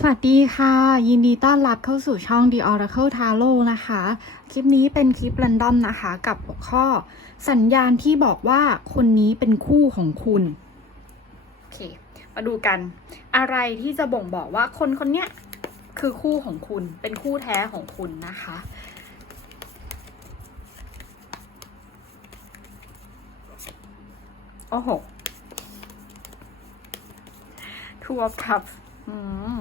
สวัสดีค่ะ ยินดีต้อนรับเข้าสู่ช่อง The Oracle Tarot นะคะ คลิปนี้เป็นคลิป r รนดอมนะคะ กับหัวข้อ สัญญาณที่บอกว่าคนนี้เป็นคู่ของคุณโอเค มาดูกัน อะไรที่จะบ่งบอกว่าคนคนเนี้ยคือคู่ของคุณเป็นคู่แท้ของคุณนะคะ โอ้โห Two of Cups อืม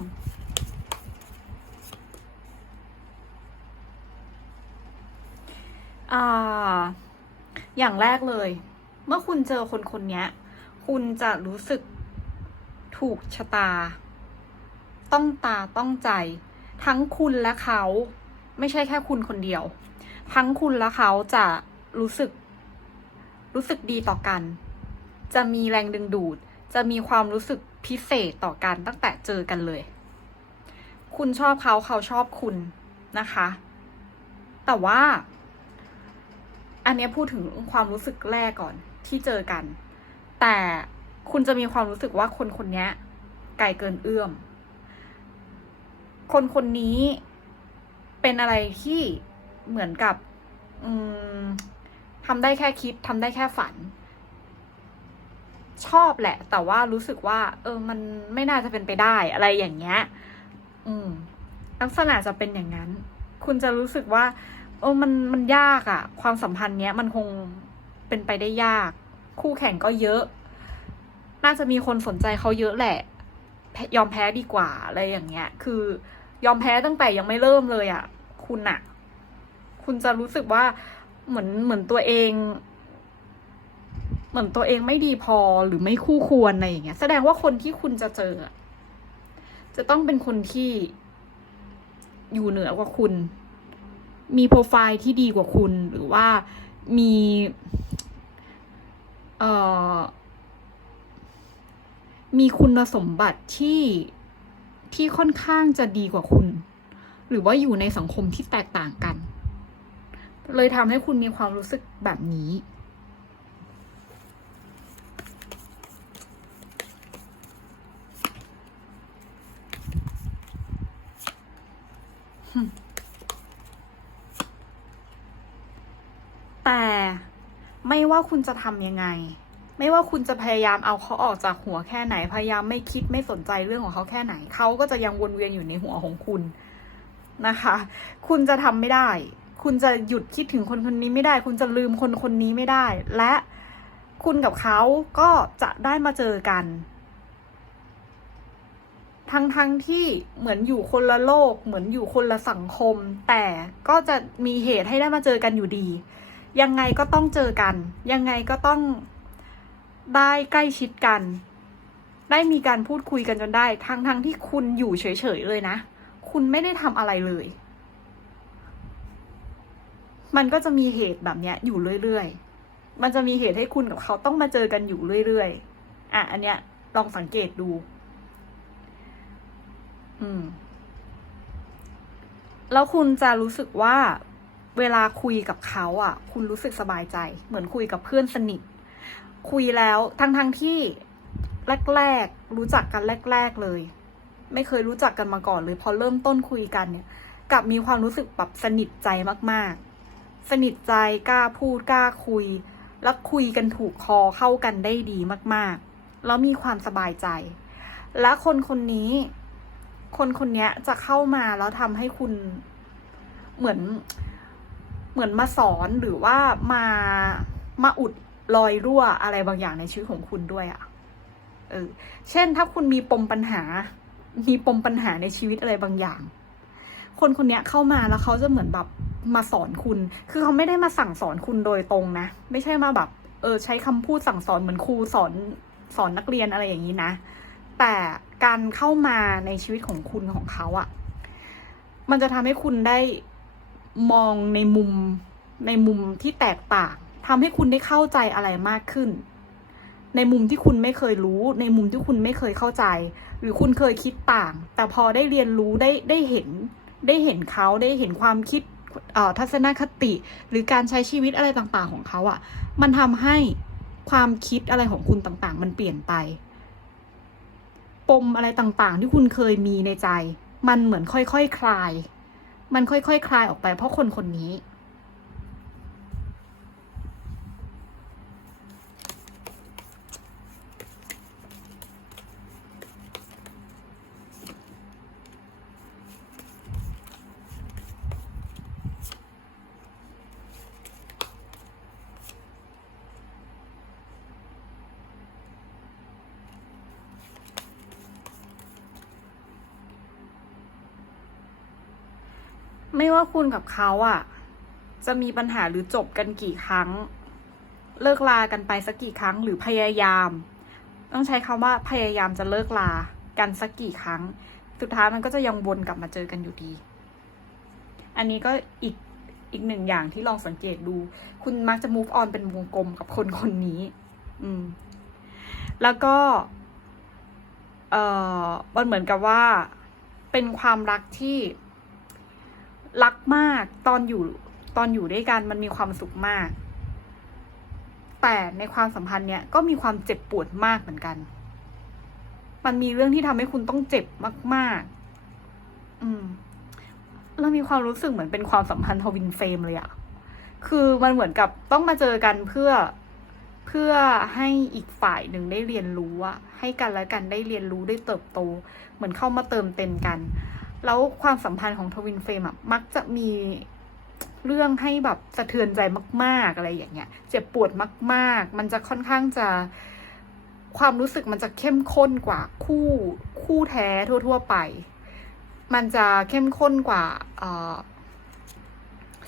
อ่า อย่างแรกเลย เมื่อคุณเจอคนคนนี้คุณจะรู้สึกถูกชะตา ต้องตาต้องใจ ทั้งคุณและเขา ไม่ใช่แค่คุณคนเดียว ทั้งคุณและเขาจะรู้สึก รู้สึกดีต่อกัน จะมีแรงดึงดูด จะมีความรู้สึกพิเศษต่อกันตั้งแต่เจอกันเลย คุณชอบเขาเขาชอบคุณนะคะ แต่ว่า อันนี้พูดถึงความรู้สึกแรกก่อนที่เจอกัน แต่คุณจะมีความรู้สึกว่าคนคนนี้ไกลเกินเอื้อม คนคนนี้เป็นอะไรที่เหมือนกับทำได้แค่คิดทำได้แค่ฝัน ชอบแหละ แต่ว่ารู้สึกว่า เออ มันไม่น่าจะเป็นไปได้อะไรอย่างเงี้ย อืมลักษณะจะเป็นอย่างนั้น คุณจะรู้สึกว่า โอ้มันมันยากอะความสัมพันธ์เนี้ยมันคงเป็นไปได้ยาก คู่แข่งก็เยอะ น่าจะมีคนสนใจเขาเยอะแหละ ยอมแพ้ดีกว่าอะไรอย่างเงี้ย คือยอมแพ้ตั้งแต่ยังไม่เริ่มเลยอะคุณอะคุณจะรู้สึกว่าเหมือนเหมือนตัวเอง เหมือนตัวเองไม่ดีพอหรือไม่คู่ควรอะไรอย่างเงี้ย แสดงว่าคนที่คุณจะเจอ จะต้องเป็นคนที่อยู่เหนือกว่าคุณ มีโปรไฟล์ที่ดีกว่าคุณหรือว่ามีเอ่อมีคุณสมบัติที่ที่ค่อนข้างจะดีกว่าคุณ หรือว่าอยู่ในสังคมที่แตกต่างกัน เลยทำให้คุณมีความรู้สึกแบบนี้ แต่ไม่ว่าคุณจะทำยังไง ไม่ว่าคุณจะพยายามเอาเขาออกจากหัวแค่ไหน พยายามไม่คิดไม่สนใจเรื่องของเขาแค่ไหน เขาก็จะยังวนเวียนอยู่ในหัวของคุณนะคะ คุณจะทำไม่ได้ คุณจะหยุดคิดถึงคนคนนี้ไม่ได้ คุณจะลืมคนคนนี้ไม่ได้ และคุณกับเขาก็จะได้มาเจอกันทั้งทั้งที่เหมือนอยู่คนละโลก เหมือนอยู่คนละสังคม แต่ก็จะมีเหตุให้ได้มาเจอกันอยู่ดี ยังไงก็ต้องเจอกัน ยังไงก็ต้องได้ใกล้ชิดกัน ได้มีการพูดคุยกันจนได้ ทั้งทั้งที่คุณอยู่เฉยๆเลยนะ คุณไม่ได้ทำอะไรเลย มันก็จะมีเหตุแบบเนี้ยอยู่เรื่อยๆ มันจะมีเหตุให้คุณกับเขาต้องมาเจอกันอยู่เรื่อยๆ อะ อันเนี้ยลองสังเกตดู อืม แล้วคุณจะรู้สึกว่า เวลาคุยกับเขาอะ คุณรู้สึกสบายใจ เหมือนคุยกับเพื่อนสนิท คุยแล้วทั้งทั้งๆที่แรกๆ รู้จักกันแรก ๆเลย ไม่เคยรู้จักกันมาก่อนเลย พอเริ่มต้นคุยกันเนี่ยกลับมีความรู้สึกแบบสนิทใจมากๆ สนิทใจกล้าพูดกล้าคุย แล้วคุยกันถูกคอเข้ากันได้ดีมากๆ แล้วมีความสบายใจ และคนคนนี้ คนคนนี้จะเข้ามาแล้วทำให้คุณเหมือน เหมือนมาสอนหรือว่ามามาอุดรอยรั่วอะไรบางอย่างในชีวิตของคุณด้วยอะ่ะเออ เช่นถ้าคุณมีปมปัญหา มีปมปัญหาในชีวิตอะไรบางอย่าง คนคนนี้เข้ามาแล้วเขาจะเหมือนแบบมาสอนคุณ คือเขาไม่ได้มาสั่งสอนคุณโดยตรงนะ ไม่ใช่มาแบบ เออ ใช้คำพูดสั่งสอนเหมือนครูสอนสอนนักเรียนอะไรอย่างนี้นะ แต่การเข้ามาในชีวิตของคุณของเขาอะ่ะ มันจะทำให้คุณได้ มองในมุมในมุมที่แตกต่างทำให้คุณได้เข้าใจอะไรมากขึ้น ในมุมที่คุณไม่เคยรู้ ในมุมที่คุณไม่เคยเข้าใจ หรือคุณเคยคิดต่าง แต่พอได้เรียนรู้ได้ได้เห็น ได้เห็นเขาได้เห็นความคิดอ่อทัศนคติ หรือการใช้ชีวิตอะไรต่างๆของเขาอะ่ะ มันทำให้ความคิดอะไรของคุณต่างๆ มันเปลี่ยนไป ปมอะไรต่างๆ ที่คุณเคยมีในใจ มันเหมือนค่อยๆคคลาย มันค่อยๆคคลายออกไปเพราะคนคนนี้ ไม่ว่าคุณกับเขาอะจะมีปัญหาหรือจบกันกี่ครั้ง เลิกลากันไปสักกี่ครั้งหรือพยายาม ต้องใช้คำว่าพยายามจะเลิกลากันสักกี่ครั้ง สุดท้ายมันก็จะยังวนกลับมาเจอกันอยู่ดี อันนี้ก็อีกอีกหนึ่งอย่างที่ลองสังเกตดู คุณมักจะ move on เป็นวงกลมกับคนคนนี้ อืม แล้วก็เอ่อมันเหมือนกับว่าเป็นความรักที่ รักมากตอนอยู่ตอนอยู่ด้วยกันมันมีความสุขมาก แต่ในความสัมพันธ์เนี้ยก็มีความเจ็บปวดมากเหมือนกัน มันมีเรื่องที่ทำให้คุณต้องเจ็บมากๆ อืมเรามีความรู้สึกเหมือนเป็นความสัมพันธ์ทวินเฟรมเลยอะคือมันเหมือนกับต้องมาเจอกันเพื่อเพื่อให้อีกฝ่ายหนึ่งได้เรียนรู้อะให้กันและกันได้เรียนรู้ได้เติบโต เหมือนเข้ามาเติมเต็มกัน แล้วความสัมพันธ์ของทวินเฟรมอะมักจะมีเรื่องให้แบบสะเทือนใจมากๆอะไรอย่างเงี้ย เจ็บปวดมาก ๆ มันจะค่อนข้างจะความรู้สึกมันจะเข้มข้นกว่าคู่คู่แท้ทั่ว ๆ ไป มันจะเข้มข้นกว่า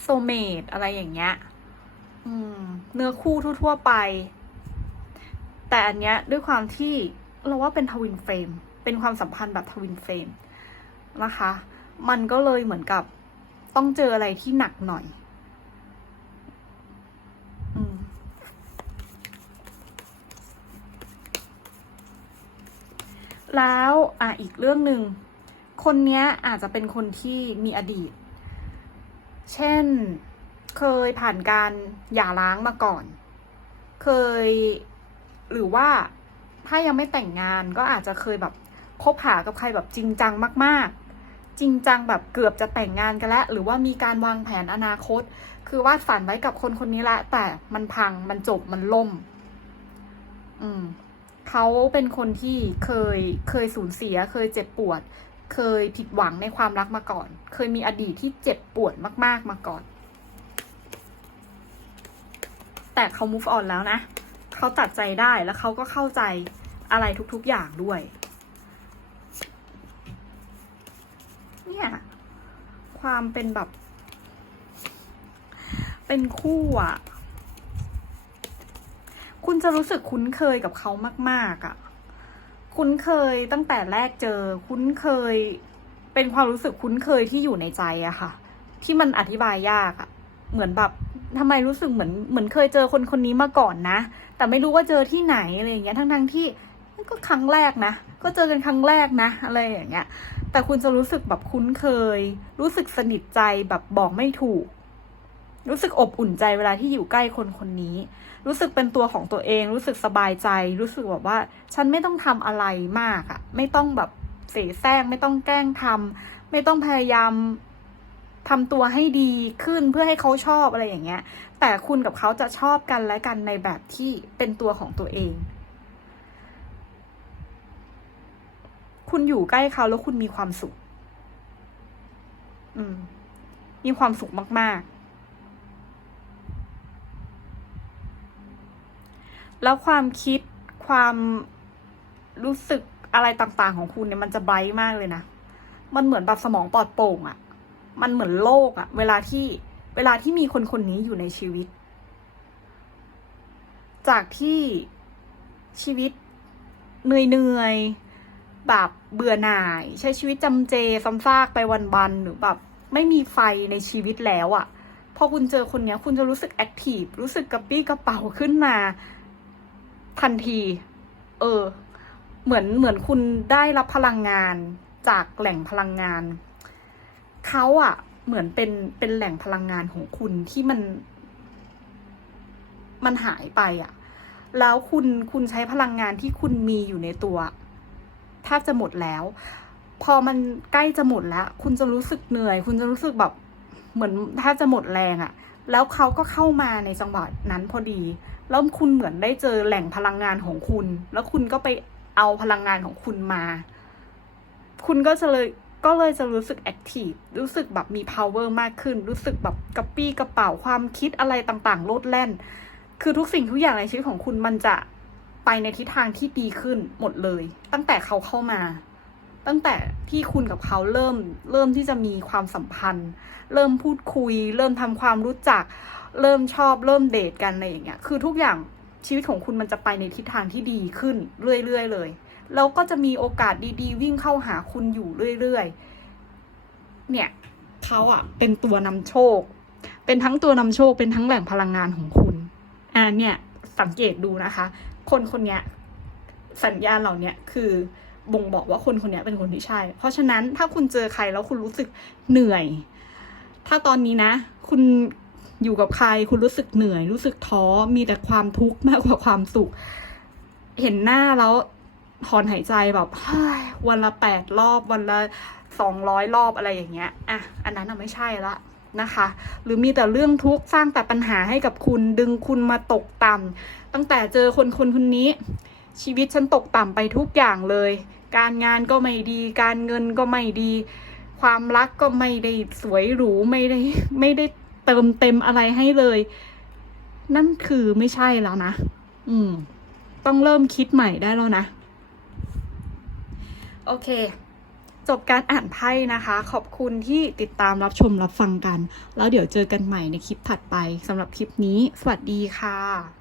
โซเมดอะไรอย่างเงี้ยเนื้อคู่ทั่ว ๆ ไป แต่อันเนี้ยด้วยความที่เราว่าเป็นทวินเฟรม เป็นความสัมพันธ์แบบทวินเฟรม นะคะ มันก็เลยเหมือนกับต้องเจออะไรที่หนักหน่อยอแล้วอะอีกเรื่องหนึ่งคนเนี้ยอาจจะเป็นคนที่มีอดีต เช่นเคยผ่านการหย่าร้างมาก่อน เคยหรือว่าถ้ายังไม่แต่งงานก็อาจจะเคยแบบ คบหากับใครแบบจริงจังมาก ๆ จริงจังแบบเกือบจะแต่งงานกันแล้ว หรือว่ามีการวางแผนอนาคต คือวาดฝันไว้กับคนคนนี้ละ แต่มันพังมันจบมันล่ม อืมเขาเป็นคนที่เคยเคยสูญเสีย เคยเจ็บปวด เคยผิดหวังในความรักมาก่อน เคยมีอดีตที่เจ็บปวดมาก ๆ มาก่อน แต่เขา move on แล้วนะ เขาตัดใจได้แล้วเขาก็เข้าใจอะไรทุกๆอย่างด้วย เนี่ย ความเป็นแบบ เป็นคู่อะ คุณจะรู้สึกคุ้นเคยกับเขามาก ๆ อะ คุ้นเคยตั้งแต่แรกเจอ คุ้นเคย เป็นความรู้สึกคุ้นเคยที่อยู่ในใจอะค่ะ ที่มันอธิบายยากอะเหมือนแบบทำไมรู้สึกเหมือนเหมือนเคยเจอคนคนนี้มาก่อนนะ แต่ไม่รู้ว่าเจอที่ไหนอะไรอย่างเงี้ยทั้งทั้งๆที่มันก็ครั้งแรกนะ ก็เจอกันครั้งแรกนะอะไรอย่างเงี้ย แต่คุณจะรู้สึกแบบคุ้นเคย รู้สึกสนิทใจแบบบอกไม่ถูก รู้สึกอบอุ่นใจเวลาที่อยู่ใกล้คนคนนี้ รู้สึกเป็นตัวของตัวเอง รู้สึกสบายใจ รู้สึกแบบว่า ฉันไม่ต้องทำอะไรมากอะไม่ต้องแบบเสแสร้ง ไม่ต้องแกล้งทำไม่ต้องพยายามทำตัวให้ดีขึ้นเพื่อให้เขาชอบอะไรอย่างเงี้ย แต่คุณกับเขาจะชอบกันและกันในแบบที่เป็นตัวของตัวเอง คุณอยู่ใกล้เขาแล้วคุณมีความสุข อืม มีความสุขมาก ๆ แล้วความคิดความรู้สึกอะไรต่างๆ ของคุณเนี่ยมันจะไบรท์มากเลยนะ มันเหมือนแบบสมองปลอดโปร่งอะ่ะ มันเหมือนโลกอะ่ะ เวลาที่เวลาที่มีคนคนนี้อยู่ในชีวิต จากที่ชีวิตเหนื่อยๆ แบบเบื่อหน่าย ใช้ชีวิตจำเจซ้ำซากไปวันๆหรือแบบไม่มีไฟในชีวิตแล้วอะ่ะพอคุณเจอคนเนี้ย คุณจะรู้สึกแอคทีฟรู้สึกกระปี้กระเป๋าขึ้นมา ทันที เออ เหมือนเหมือนคุณได้รับพลังงานจากแหล่งพลังงานเขาอะเหมือนเป็นเป็นแหล่งพลังงานของคุณที่มัน มันหายไปอะแล้วคุณคุณใช้พลังงานที่คุณมีอยู่ในตัว แทบจะหมดแล้ว พอมันใกล้จะหมดแล้ว คุณจะรู้สึกเหนื่อย คุณจะรู้สึกแบบเหมือนแทบจะหมดแรงอะแล้วเขาก็เข้ามาในจังหวะนั้นพอดี แล้วคุณเหมือนได้เจอแหล่งพลังงานของคุณ แล้วคุณก็ไปเอาพลังงานของคุณมา คุณก็จะเลยก็เลยจะรู้สึกแอคทีฟ รู้สึกแบบมี power มากขึ้น รู้สึกแบบกระปี้กระเป๋าความคิดอะไรต่างๆ โลดแล่น คือทุกสิ่งทุกอย่างในชีวิตของคุณมันจะ ไปในทิศทางที่ดีขึ้นหมดเลย ตั้งแต่เขาเข้ามา ตั้งแต่ที่คุณกับเขาเริ่มเริ่มที่จะมีความสัมพันธ์ เริ่มพูดคุย เริ่มทำความรู้จัก เริ่มชอบเริ่มเดทกันอะไรอย่างเงี้ยคือทุกอย่างชีวิตของคุณมันจะไปในทิศทางที่ดีขึ้นเรื่อยๆเลยแล้วก็จะมีโอกาสดีๆ วิ่งเข้าหาคุณอยู่เรื่อยๆ เนี่ยเขาอะเป็นตัวนำโชค เป็นทั้งตัวนำโชค เป็นทั้งแหล่งพลังงานของคุณ อ่าเนี่ยสังเกตดูนะคะ คนคนเนี้ยสัญญาณเหล่าเนี้ยคือบ่งบอกว่าคนคนเนี้ยเป็นคนที่ใช่ เพราะฉะนั้นถ้าคุณเจอใครแล้วคุณรู้สึกเหนื่อย ถ้าตอนนี้นะ คุณอยู่กับใคร คุณรู้สึกเหนื่อย รู้สึกท้อมีแต่ความทุกข์มากกว่าความสุข เห็นหน้าแล้วถอนหายใจแบบเฮ้ยวันละแปดรอบวันละสองร้อยรอบอะไรอย่างเงี้ย อะ อันนั้นน่ะไม่ใช่ละ นะคะ หรือมีแต่เรื่องทุกข์สร้างแต่ปัญหาให้กับคุณดึงคุณมาตกต่ำตั้งแต่เจอคนคนคนนี้ ชีวิตฉันตกต่ำไปทุกอย่างเลย การงานก็ไม่ดี การเงินก็ไม่ดี ความรักก็ไม่ได้สวยหรูไม่ได้ไม่ได้เติมเต็มอะไรให้เลย นั่นคือไม่ใช่แล้วนะ อืม ต้องเริ่มคิดใหม่ได้แล้วนะ โอเค จบการอ่านไพ่นะคะ ขอบคุณที่ติดตามรับชมรับฟังกัน แล้วเดี๋ยวเจอกันใหม่ในคลิปถัดไปสำหรับคลิปนี้ สวัสดีค่ะ